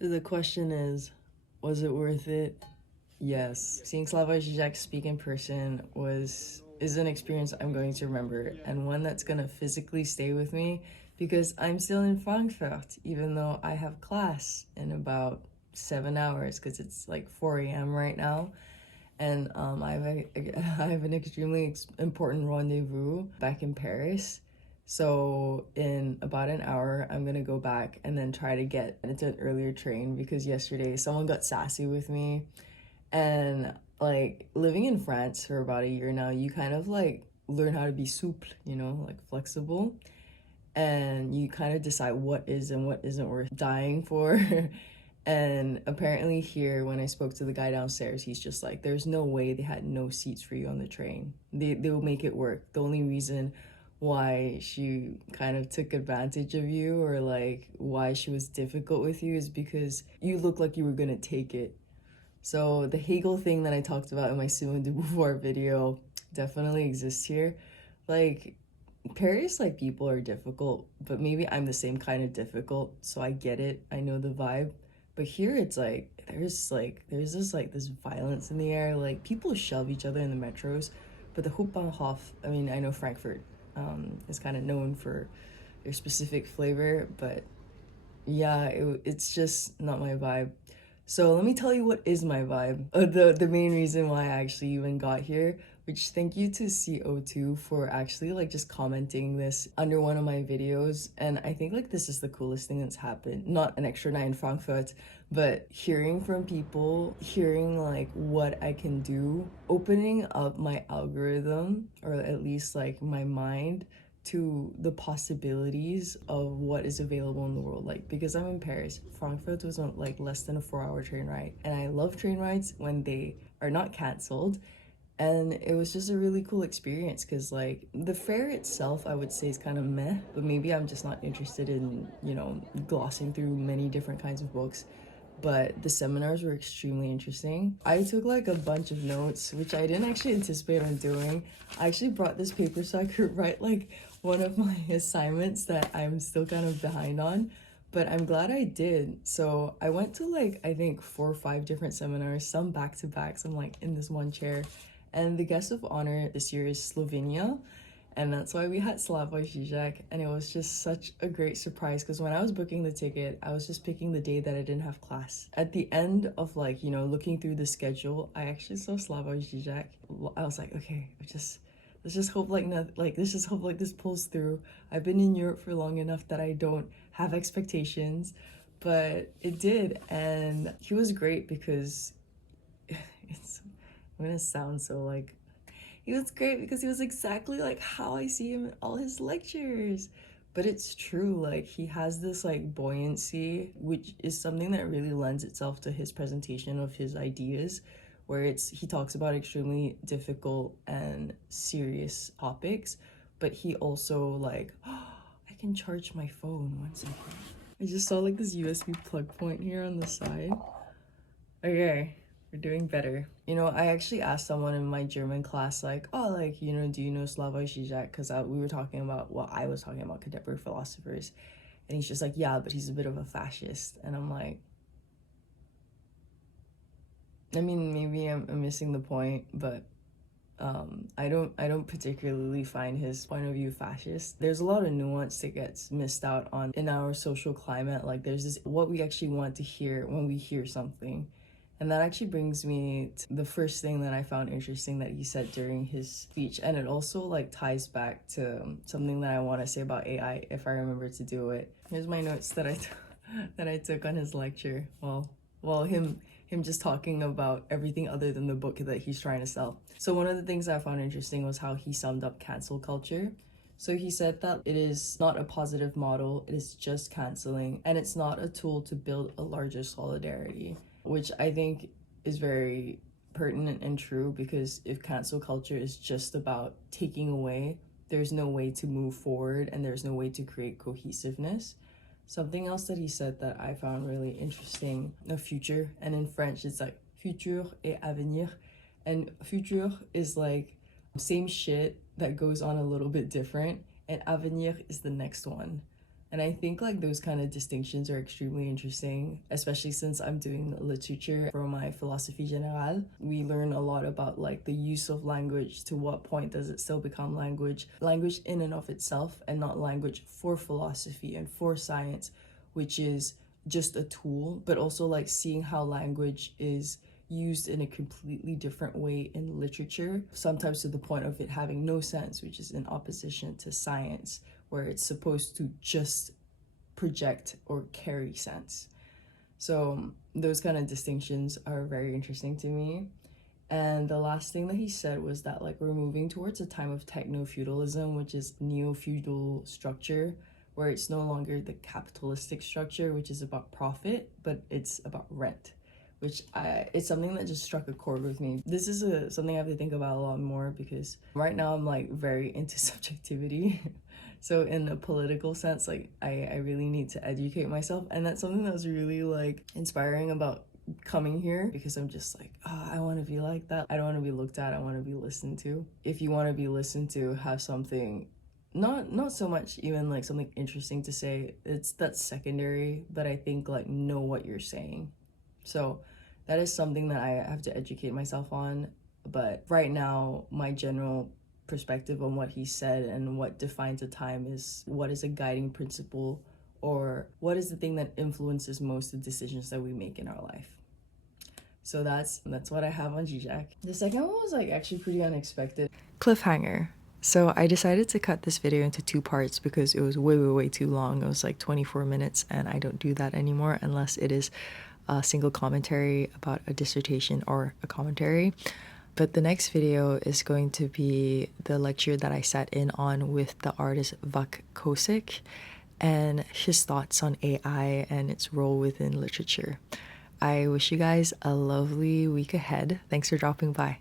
So the question is, was it worth it? Yes. Seeing Slavoj Žižek speak in person is an experience I'm going to remember, and one that's gonna physically stay with me because I'm still in Frankfurt, even though I have class in about 7 hours because it's like 4 a.m. right now. And I have an extremely important rendezvous back in Paris. So in about an hour, I'm gonna go back and then try to get into an earlier train because yesterday someone got sassy with me. And like living in France for about a year now, you kind of like learn how to be souple, like flexible. And you kind of decide what is and what isn't worth dying for. And apparently here, when I spoke to the guy downstairs, he's just like, there's no way they had no seats for you on the train. They will make it work. The only reason why she kind of took advantage of you, or like why she was difficult with you, is because you look like you were gonna take it. So the Hegel thing that I talked about in my Simone de Beauvoir video definitely exists here. Like, Paris, like, people are difficult, but maybe I'm the same kind of difficult, so I get it. I know the vibe. But here it's like there's this violence in the air. Like, people shove each other in the metros. But the Hoopbahnhof, I mean, I know Frankfurt is kind of known for their specific flavor, but yeah, it's just not my vibe. So let me tell you what is my vibe. The main reason why I actually even got here, which thank you to CO2 for actually like just commenting this under one of my videos. And I think like this is the coolest thing that's happened. Not an extra night in Frankfurt, but hearing from people, hearing like what I can do, opening up my algorithm, or at least like my mind, to the possibilities of what is available in the world. Like, because I'm in Paris, Frankfurt was on like less than a 4 hour train ride, and I love train rides when they are not canceled. And it was just a really cool experience because like the fare itself I would say is kind of meh, but maybe I'm just not interested in glossing through many different kinds of books. But the seminars were extremely interesting. I took like a bunch of notes, which I didn't actually anticipate on doing. I actually brought this paper so I could write like one of my assignments that I'm still kind of behind on, but I'm glad I did. So I went to like, I think 4 or 5 different seminars, some back to back, some like in this one chair. And the guest of honor this year is Slovenia, and that's why we had Slavoj Žižek. And it was just such a great surprise because when I was booking the ticket, I was just picking the day that I didn't have class. At the end of like looking through the schedule, I actually saw Slavoj Žižek. I was like, okay, let's just hope this pulls through. I've been in Europe for long enough that I don't have expectations, but it did. And he was great because I'm gonna sound so like, he was great because he was exactly like how I see him in all his lectures. But it's true, like he has this like buoyancy, which is something that really lends itself to his presentation of his ideas, where he talks about extremely difficult and serious topics, but he also like, oh, I can charge my phone. 1 second. I just saw like this USB plug point here on the side. Okay, we're doing better. I actually asked someone in my German class, like, oh, like, do you know Slavoj Žižek? Because I was talking about contemporary philosophers. And he's just like, yeah, but he's a bit of a fascist. And I'm like, I mean, maybe I'm missing the point, but I don't particularly find his point of view fascist. There's a lot of nuance that gets missed out on in our social climate. Like there's this what we actually want to hear when we hear something. And that actually brings me to the first thing that I found interesting that he said during his speech. And it also like ties back to something that I want to say about AI if I remember to do it. Here's my notes that I took on his lecture. Well, him just talking about everything other than the book that he's trying to sell. So one of the things I found interesting was how he summed up cancel culture. So he said that it is not a positive model, it is just canceling, and it's not a tool to build a larger solidarity, which I think is very pertinent and true, because if cancel culture is just about taking away, there's no way to move forward and there's no way to create cohesiveness. Something else that he said that I found really interesting, the future, and in French it's like futur et avenir, and futur is like same shit that goes on a little bit different, and avenir is the next one. And I think like those kind of distinctions are extremely interesting, especially since I'm doing literature for my philosophie générale. We learn a lot about like the use of language. To what point does it still become language? Language in and of itself, and not language for philosophy and for science, which is just a tool, but also like seeing how language is used in a completely different way in literature, sometimes to the point of it having no sense, which is in opposition to science, where it's supposed to just project or carry sense. So those kind of distinctions are very interesting to me. And the last thing that he said was that like we're moving towards a time of techno-feudalism, which is neo-feudal structure, where it's no longer the capitalistic structure, which is about profit, but it's about rent, which it's something that just struck a chord with me. This is something I have to think about a lot more, because right now I'm like very into subjectivity. So in a political sense, like I really need to educate myself, and that's something that was really like inspiring about coming here, because I'm just like, oh, I want to be like that. I don't want to be looked at, I want to be listened to. If you want to be listened to, have something not so much even like something interesting to say, that's secondary, but I think like know what you're saying. So that is something that I have to educate myself on. But right now, my general perspective on what he said and what defines a time is what is a guiding principle, or what is the thing that influences most the decisions that we make in our life. So that's what I have on žižek. The second one was like actually pretty unexpected. Cliffhanger. So I decided to cut this video into 2 parts because it was way too long. It was like 24 minutes, and I don't do that anymore unless it is a single commentary about a dissertation or a commentary. But the next video is going to be the lecture that I sat in on with the artist Vuk Kosik, and his thoughts on AI and its role within literature. I wish you guys a lovely week ahead. Thanks for dropping by.